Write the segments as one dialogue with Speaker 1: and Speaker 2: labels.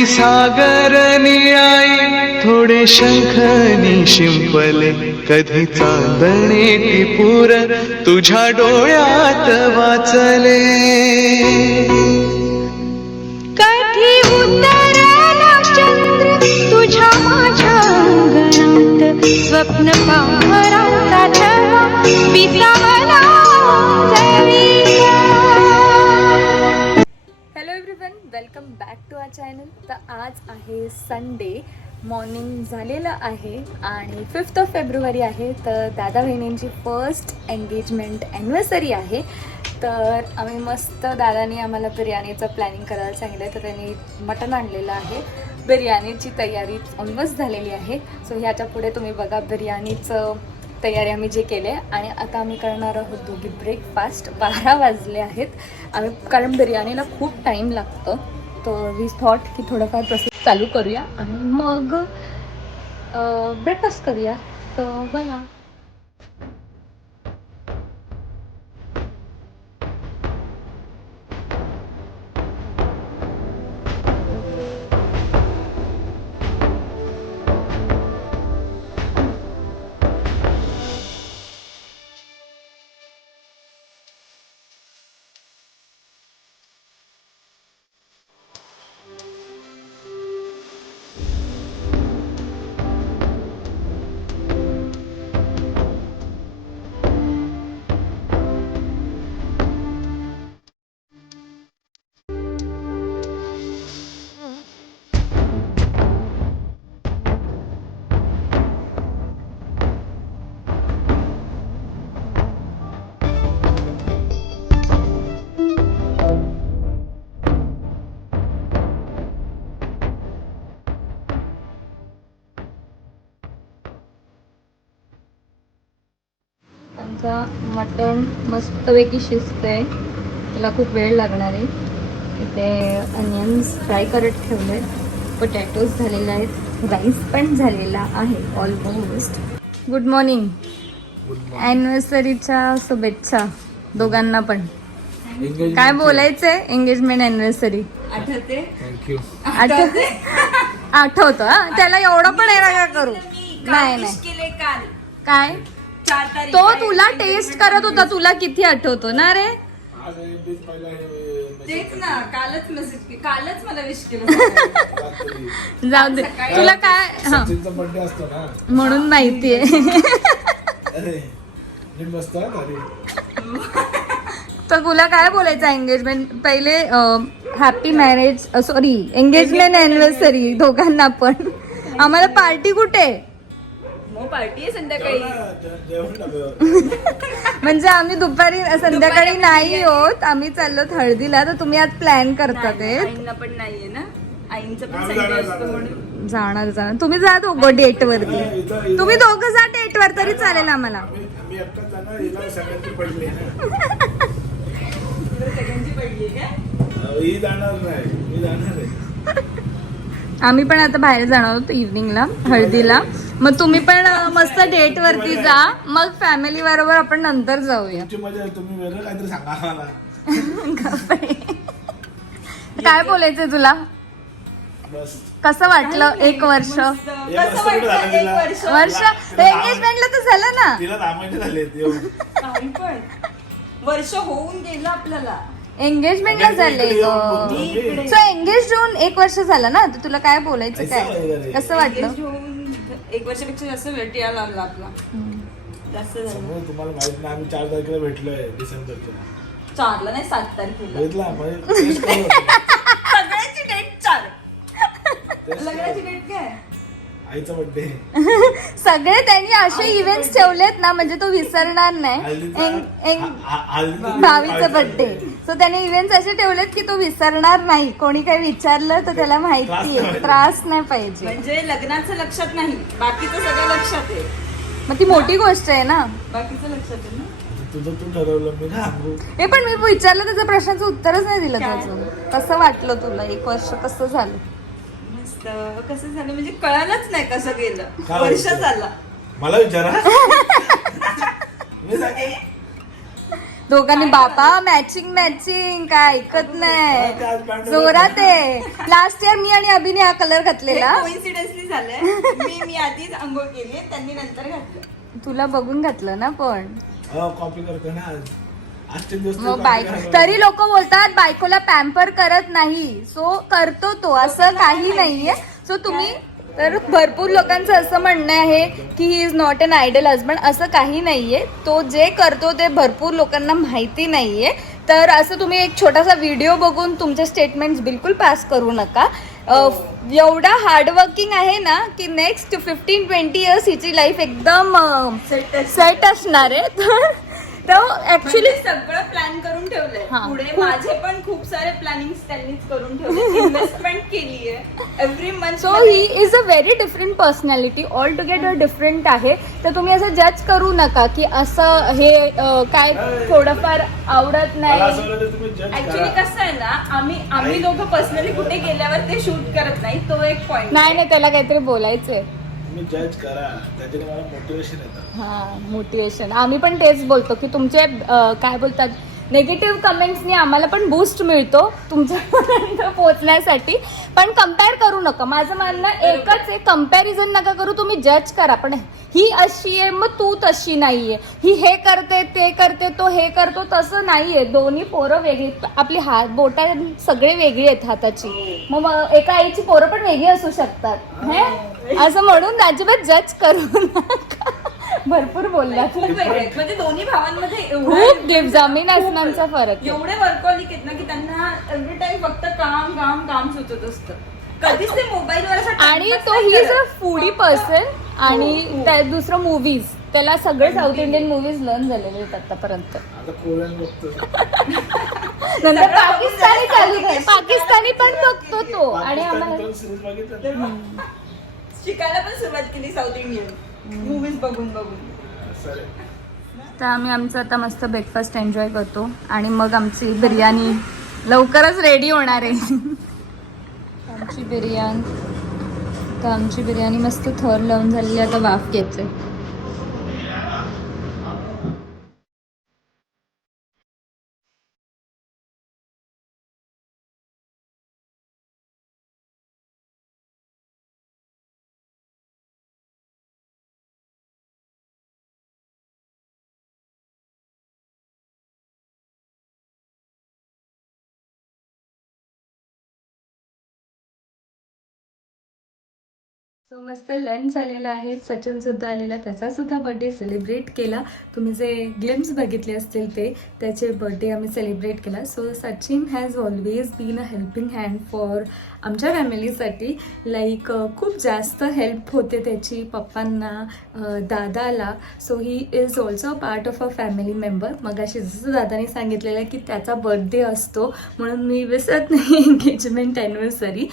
Speaker 1: कधी सागर निळाई थोडे शंखनी शिंपले कधी चांदणे ती पुर तुझ्या डोळ्यात वाचले.
Speaker 2: कधी उतरला चंद्र तुझ्या माझ्या अंगणात? स्वप्न पाहराचा झरा
Speaker 3: तर आज आहे संडे मॉर्निंग झालेलं आहे आणि फिफ्थ ऑफ फेब्रुवारी आहे तर दादा बहिणींची फर्स्ट एंगेजमेंट ॲनिव्हर्सरी आहे. तर आम्ही मस्त दादानी आम्हाला बिर्याणीचं प्लॅनिंग करायला सांगितलं आहे तर त्यांनी मटण आणलेलं आहे. बिर्याणीची तयारी ऑलमोस्ट झालेली आहे. सो ह्याच्या पुढे तुम्ही बघा बिर्याणीचं तयारी आम्ही जे केले आणि आता आम्ही करणार आहोत दोघी ब्रेकफास्ट बारा वाजले आहेत. आम्ही कारण बिर्याणीला खूप टाईम लागतो. तर वी थॉट की थोडंफार प्रोसेस चालू करूया. आणि मग ब्रेकफास्ट करूया. तर बघा. मटण मस्तपैकी शिजतंय. त्याला खूप वेळ लागणार आहे. इथे अनियन्स फ्राय करत ठेवले पोटॅटोज झालेले आहेत. राईस पण झालेला आहे ऑलमोस्ट गुड मॉर्निंग ॲनिव्हर्सरीच्या शुभेच्छा दोघांना पण. काय बोलायचंय? एंगेजमेंट अॅनिव्हर्सरी
Speaker 1: थँक्यू
Speaker 3: आठवते? आठवतं. हा? त्याला एवढं पण आहे का करू. नाही नाही. काय?
Speaker 4: चार तारीख
Speaker 3: तो तुला टेस्ट करत होता तुला किती आठवतो ना रे?
Speaker 4: तेच ना कालच मेसेज कालच मला विश केलं
Speaker 3: जाऊ दे. तुला काय हा.
Speaker 5: बर्थडे असतो ना.
Speaker 3: म्हणून माहितीये.
Speaker 5: अरे हा घरी.
Speaker 3: तर तुला काय बोलायचं एंगेजमेंट पहिले happy marriage sorry engagement anniversary दोघांना पण. आम्हाला पार्टी कुठे?
Speaker 4: पार्टी आहे संध्याकाळी.
Speaker 5: डब्यावर.
Speaker 3: म्हणजे आम्ही दुपारी संध्याकाळी नाही होत. आम्ही चाललो हळदीला. तर तुम्ही आज प्लॅन करता ते?
Speaker 4: आईंना पण नाहीये ना. आईंचं पण
Speaker 5: आम्ही
Speaker 4: संडे
Speaker 5: जाणार,
Speaker 4: असतो
Speaker 5: जाणार.
Speaker 4: म्हणून.
Speaker 3: जाणार जाणार. तुम्ही जा दोघं डेट वरती. तुम्ही दोघं जा डेट वर तरी चालेल आम्हाला.
Speaker 5: ही जाणार नाही.
Speaker 3: आम्ही पण आता बाहेर जाणार आहोत इव्हनिंगला हळदीला. मग तुम्ही पण मस्त डेट वरती जा. मग फॅमिली बरोबर आपण नंतर जाऊया. काय बोलायचंय तुला?
Speaker 5: बस.
Speaker 3: कसं वाटलं एक वर्ष?
Speaker 5: वर्ष?
Speaker 3: एंगेजमेंटला तर झालं ना.
Speaker 4: वर्ष होऊन गेलं आपल्याला.
Speaker 3: एंगेजमेंटला झाले सो एंगेज होऊन एक वर्ष झालं ना? तर तुला काय बोलायचं काय. कसं वाटलं?
Speaker 4: एक वर्षापेक्षा जास्त वेळ यायला लागला आपला. जास्त झालं.
Speaker 5: समोर तुम्हाला माहीत नाही आम्ही चार तारखेला भेटलोय डिसेंबरच्या.
Speaker 4: चारला नाही सात तारखेला.
Speaker 5: होतो.
Speaker 4: सगळ्यांची डेट चार. लग्नाची डेट काय.
Speaker 5: आईचा बर्थडे
Speaker 3: सगळे त्यांनी असे इव्हेंट्स ठेवलेत ना म्हणजे तो विसरणार नाही.
Speaker 5: हा- हा-
Speaker 3: भावीचा बर्थडे सो त्याने इव्हेंट्स असे ठेवलेत की तो विसरणार नाही. कोणी काही विचारलं तर त्याला माहिती आहे.
Speaker 5: त्रास
Speaker 3: नाही पाहिजे.
Speaker 4: म्हणजे लग्नाचं लक्षात नाही. बाकीचं सगळं लक्षात आहे.
Speaker 3: मग ती मोठी गोष्ट आहे ना.
Speaker 4: बाकीचं लक्षात आहे ना?
Speaker 5: तुझं तू ठरवलं मी ना
Speaker 3: हे पण मी विचारलं त्याच्या प्रश्नाचं उत्तरच नाही दिलं? त्याचं. कसं वाटलं तुला? एक वर्ष कसं झालं.
Speaker 4: मस्त कसं झालं? म्हणजे कळालंच नाही कसं गेलं.
Speaker 5: काय
Speaker 4: वर्ष? झाला.
Speaker 5: मला विचारा. मी सांगेन
Speaker 3: दोघांनी बाबा मॅचिंग मॅचिंग काय ऐकत नाही. जोरात आहे. लास्ट इयर मी आणि अभिने हा कलर घातलेला.
Speaker 4: कोइन्सिडेंटली झालंय. मी मी आधीच आंघोळ केली त्यांनी नंतर घातलं.
Speaker 3: तुला बघून घातलं ना पण.
Speaker 5: कॉपी करतो ना आज. तरी
Speaker 3: मग बायको तरी लोक बोलतात बायकोला पॅम्पर करत नाही. सो करतो तो. असं काही नाहीये. सो तुम्ही तर भरपूर लोकांचं असं म्हणणं आहे की he is not an ideal husband असं काही नाहीये. तो जे करतो ते भरपूर लोकांना माहिती नाहीये. तर असं तुम्ही एक छोटासा व्हिडिओ बघून तुमचे स्टेटमेंट्स बिलकुल पास करू नका. अ, एवढा हार्डवर्किंग आहे ना की नेक्स्ट फिफ्टीन ट्वेंटी इयर्स हिची लाईफ एकदम सेट असणार आहे. तर ऍक्च्युली
Speaker 4: म्हणजे सगळं प्लॅन करून ठेवलंय.
Speaker 3: हा.
Speaker 4: पुढे माझे पण खूप सारे प्लॅनिंग त्यांनीच करून ठेवले. इन्व्हेस्टमेंट केली आहे every month
Speaker 3: so he is a very different personality altogether different आहे. तर तुम्ही असं जज करू नका की असं हे काय थोडंफार आवडत नाही.
Speaker 4: ऍक्च्युली. कसं आहे ना आम्ही आम्ही दोघं पर्सनली कुठे गेल्यावर ते शूट करत नाही. तो एक पॉइंट
Speaker 3: नाही नाही त्याला काहीतरी बोलायचंय.
Speaker 5: तुम्ही जज करा. त्याच्याने मला मोटिवेशन येतं.
Speaker 3: हा मोटिवेशन आम्ही पण तेच बोलतो की तुमचे अं, काय बोलतात? नेगेटिव्ह कमेंट्सनी आम्हाला पण बूस्ट मिळतो तुमच्यापर्यंत पोहोचण्यासाठी. पण कंपेअर करू नका. माझं म्हणणं एकच आहे कंपॅरिझन नका करू तुम्ही जज करा. पण ही अशी आहे मग तू तशी नाहीये. ही हे करते ते करते तो हे करतो तसं नाहीये. दोन्ही पोरं वेगळी आपली हात बोटा सगळे वेगळी आहेत हाताची. मग मग एका आईची पोरं पण वेगळी असू शकतात. हे? असं म्हणून अजिबात जज करू नका. भरपूर बोलला
Speaker 4: खूप वेगळे. आहेत म्हणजे दोन्ही भावांमध्ये एवढं
Speaker 3: खूप जमीन आसमानचा फरक आहे.
Speaker 4: एवढे वर्कॉलिक आहेत ना की त्यांना एव्हरी टाइम फक्त काम काम काम सुचत असतं. कधीच ते मोबाईलवर असं time
Speaker 3: आणि
Speaker 4: pass
Speaker 3: तो
Speaker 4: नाही
Speaker 3: ही इज अ
Speaker 4: करत.
Speaker 3: फूडी पर्सन आणि त्या दुसरं मूवीज त्याला सगळे साऊथ इंडियन मूवीज लर्न झालेले आहेत आतापर्यंत.
Speaker 5: आता कोरियन बघतो.
Speaker 3: नंतर पाकिस्तानी चालू झालं पाकिस्तानी पण बघतो तो. आणि आम्हाला
Speaker 5: सिरीज बघितलं. ते?
Speaker 4: शिकायला पण सुरुवात केली साऊथ इंडियन मूवीज बघून बघून.
Speaker 5: आहे.
Speaker 3: तर आम्ही आमचं आता मस्त ब्रेकफास्ट एन्जॉय करतो. आणि मग आमची बिर्याणी लवकरच रेडी होणार आहे. आमची बिर्याणी तर आमची बिर्याणी मस्त थर लावून झालेली आता वाफ घ्यायचे सो मस्त लंच झालेला आहे. सचिनसुद्धा आलेला. त्याचासुद्धा बड्डे बर्थडे सेलिब्रेट केला. तुम्ही जे ग्लिम्स बघितले असतील ते त्याचे बर्थडे आम्ही सेलिब्रेट केला. So Sachin has always been a helping hand for आमच्या फॅमिलीसाठी लाईक खूप जास्त हेल्प होते त्याची पप्पांना दादाला. So he is also part of a family member मग अशी जसं दादाने सांगितलेलं की त्याचा बर्थडे असतो म्हणून मी विसरत नाही. एंगेजमेंट ॲनिव्हर्सरी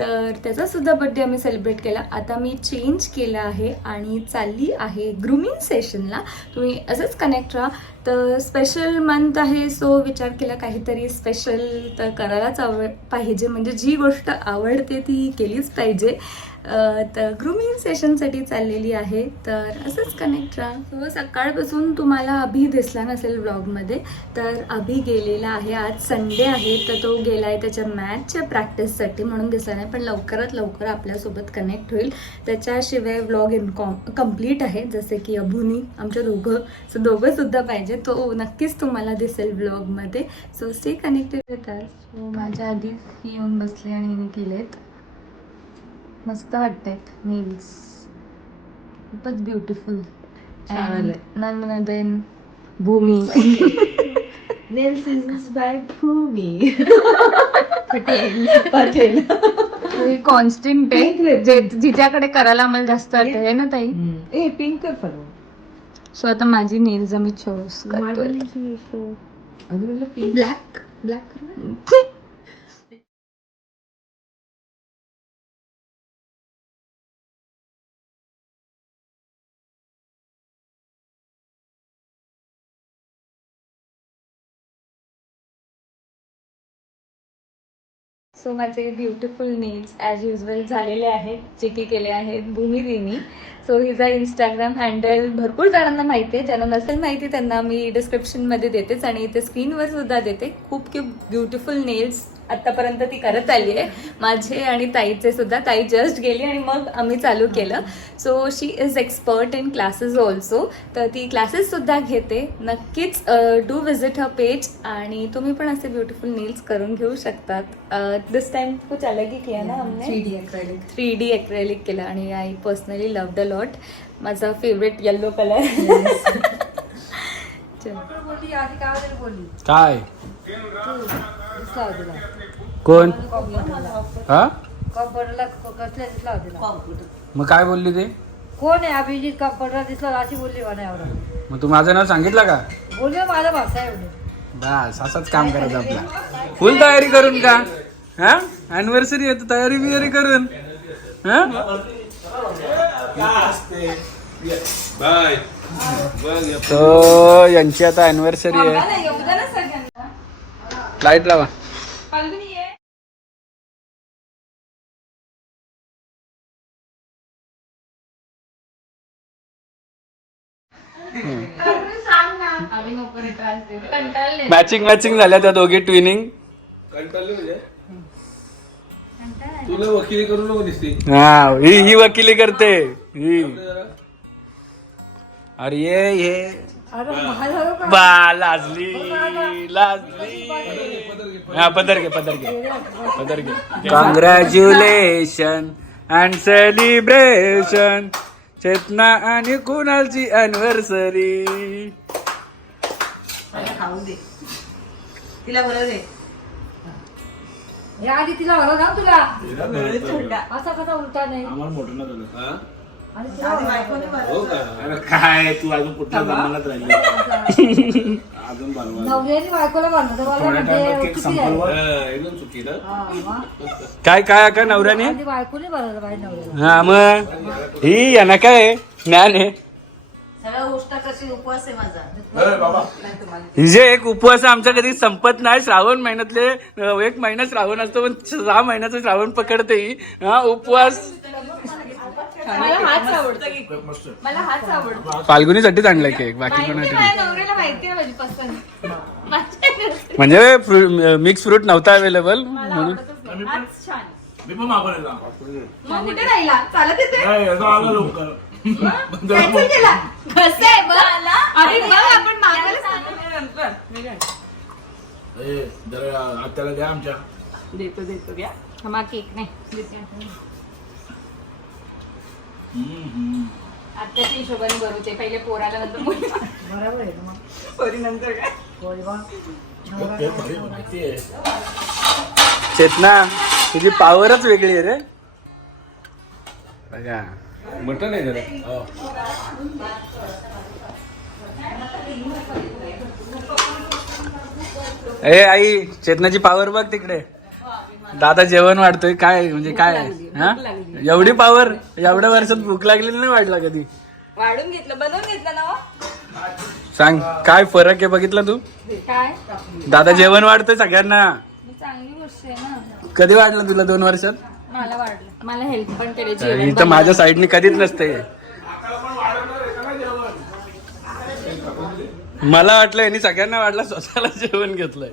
Speaker 3: तर त्याचासुद्धा बड्डे आम्ही सेलिब्रेट केला. आता मी चेंज केलं आहे आणि चालली आहे ग्रुमिंग सेशनला तुम्ही असंच कनेक्ट राहा. तर स्पेशल मंथ आहे सो विचार केला काहीतरी स्पेशल तर करायलाच आवड पाहिजे. म्हणजे जी गोष्ट आवडते ती केलीच पाहिजे. तर ग्रुमिंग सेशनसाठी चाललेली आहे. तर असंच कनेक्ट राहा. सो सकाळपासून तुम्हाला अभि दिसला नसेल व्लॉगमध्ये तर अभि गेलेला आहे. आज संडे आहे तर तो गेला आहे त्याच्या मॅचच्या प्रॅक्टिससाठी म्हणून दिसला नाही पण लवकरात लवकर आपल्यासोबत कनेक्ट होईल. त्याच्याशिवाय व्लॉग इनकॉम कंप्लीट आहे. जसे की अभुनी आमच्या दोघं सो दोघंसुद्धा पाहिजे. तो नक्कीच तुम्हाला दिसेल व्लॉगमध्ये सो स्टे कनेक्टेड येतात सो माझ्या आधीच येऊन बसले आणि हिने केलेत. मस्त वाटत आहेत नेल्स खूपच ब्युटिफुल छान नंदनदन Bhumi.
Speaker 6: Nails is by Bhumi. Patel. Patel.
Speaker 3: Constant आहे. जे जिच्याकडे करायला आम्हाला जास्त वाटत आहे ना ताई?
Speaker 6: ए पिंक कर
Speaker 3: सो आता माझी नेल्स आम्ही
Speaker 6: चॉईस करतो ब्लॅक ब्लॅक
Speaker 3: सो माझे ब्युटिफुल नेल्स ॲज युजल झालेले आहेत जे की केले आहेत भूमिदेनी. सो हिचा इंस्टाग्राम हँडल भरपूर जणांना माहिती आहे. ज्यांना नसेल माहिती त्यांना मी डिस्क्रिप्शनमध्ये देतेच आणि इथे स्क्रीनवर सुद्धा देते. खूप खूप ब्युटिफुल नेल्स आत्तापर्यंत ती करत आली आहे. माझे आणि ताईचे सुद्धा. ताई जस्ट गेली आणि मग आम्ही चालू केलं. So she is expert in classes also तर ती क्लासेससुद्धा घेते. नक्कीच डू विजिट हर पेज आणि तुम्ही पण असे ब्युटिफुल नेल्स करून घेऊ शकतात. दिस टाइम कुछ अलग ही किया ना हमने?
Speaker 6: Three D acrylic
Speaker 3: three D acrylic केलं आणि I personally loved a lot माझा फेवरेट येल्लो कलर
Speaker 6: काय
Speaker 7: कोण? हा? मग काय बोलली ते?
Speaker 6: कोण आहे अभिजित कॉम्प्युटर दिसला अशी बोलली मला एवढं.
Speaker 7: मग तू माझं नाव सांगितलं का?
Speaker 6: बोलली माझा भाषा आहे म्हणे
Speaker 7: बस असंच काम करायचं आपलं. फुल तयारी करून का? हा? अॅनिव्हर्सरी आहे तयारी बियारी करून. हा?
Speaker 5: बाय.
Speaker 7: तो यांची आता अॅनिव्हर्सरी आहे. लाइट लावा. मॅचिंग मॅचिंग झाल्या त्या दोघी ट्विनिंग
Speaker 5: कंटाळले म्हणजे? तुला वकिली करू नको दिसते.
Speaker 7: हा ही ही वकिली करते. अरे ये ये.
Speaker 6: अरे माझा
Speaker 7: बा लाजली लाजली. हा पदर घे पदर घे. पदर घे. कॉंग्रॅच्युलेशन अँड सेलिब्रेशन चेतना आणि कुणालची अॅनिव्हर्सरी
Speaker 6: खाऊ दे. तिला बरं दे. हे आधी तिला बरं ना तुला. असा कसा उलटा नाही.
Speaker 5: आम्हाला मोठं ना झालं. हा? हो का? अरे काय तू अजून कुठल्या जमान्यात राहिली? अजून बनवा
Speaker 6: नवऱ्याने बायकोला बांधलं मला म्हणजे चुकी आहे
Speaker 5: एकदम चुकी ना
Speaker 6: हा, मग.
Speaker 7: काय काय का नवऱ्याने?
Speaker 6: आधी बायकोने बनवलं पाहिजे नवऱ्याला
Speaker 7: हा मग? ही यांना काय? आहे? ज्ञान आहे
Speaker 5: बाबा.
Speaker 7: हिजे एक उपवास आमचा कधी संपत नाही श्रावण महिन्यातले अं, एक महिना श्रावण असतो पण सहा महिन्याचा श्रावण पकडते ही. हा उपवास.
Speaker 3: मला हाच आवडतो. मला हाच आवडतो.
Speaker 7: फाल्गुनीसाठीच आणलाय केक बाकी कोणासाठी नाही.
Speaker 3: माझ्या नवऱ्याला माहिती आहे माझी पसंत. माझ्या
Speaker 7: म्हणजे मिक्स फ्रूट नव्हता अवेलेबल म्हणून.
Speaker 3: हाच छान
Speaker 5: मी पण मागवलेला
Speaker 3: मग कुठे राहिला? चालत येते?
Speaker 5: नाही, याचा आला लवकर.
Speaker 3: कॅन्सल केला कसं आहे बघ अरे बघ आपण मागायला
Speaker 5: ए, जरा आत्याला द्या आमच्या.
Speaker 3: देतो देतो घ्या हा केक नाही. देते. हिशोबाने भरवते पहिले पोराला नंतर.
Speaker 6: बरोबर आहे मग.
Speaker 3: पोरी नंतर काय?
Speaker 6: पोरी
Speaker 7: चेतना तुझी पावरच वेगळी आहे रे. बघा.
Speaker 5: मटन आहे जरा. हो.
Speaker 7: ए आई चेतनाची पावर बघ तिकडे. दादा जेवण वाढतोय काय म्हणजे काय? हा? एवढी पावर एवढ्या वर्षात भूक लागलेली नाही वाढला कधी?
Speaker 4: वाढून घेतलं बनवून घेतलं ना हो?
Speaker 7: सांग काय फरक आहे बघितला तू?
Speaker 3: काय?
Speaker 7: दादा जेवण वाढतोय सगळ्यांना.
Speaker 3: चांगली गोष्ट आहे ना.
Speaker 7: कधी वाढलं तुला दोन वर्षात?
Speaker 3: मला वाढलं. मला हेल्प पण केली
Speaker 7: इथं माझ्या साईडने कधीच नसते. मला वाटलं यांनी सगळ्यांना वाटलं स्वतःला जेवण घेतलंय.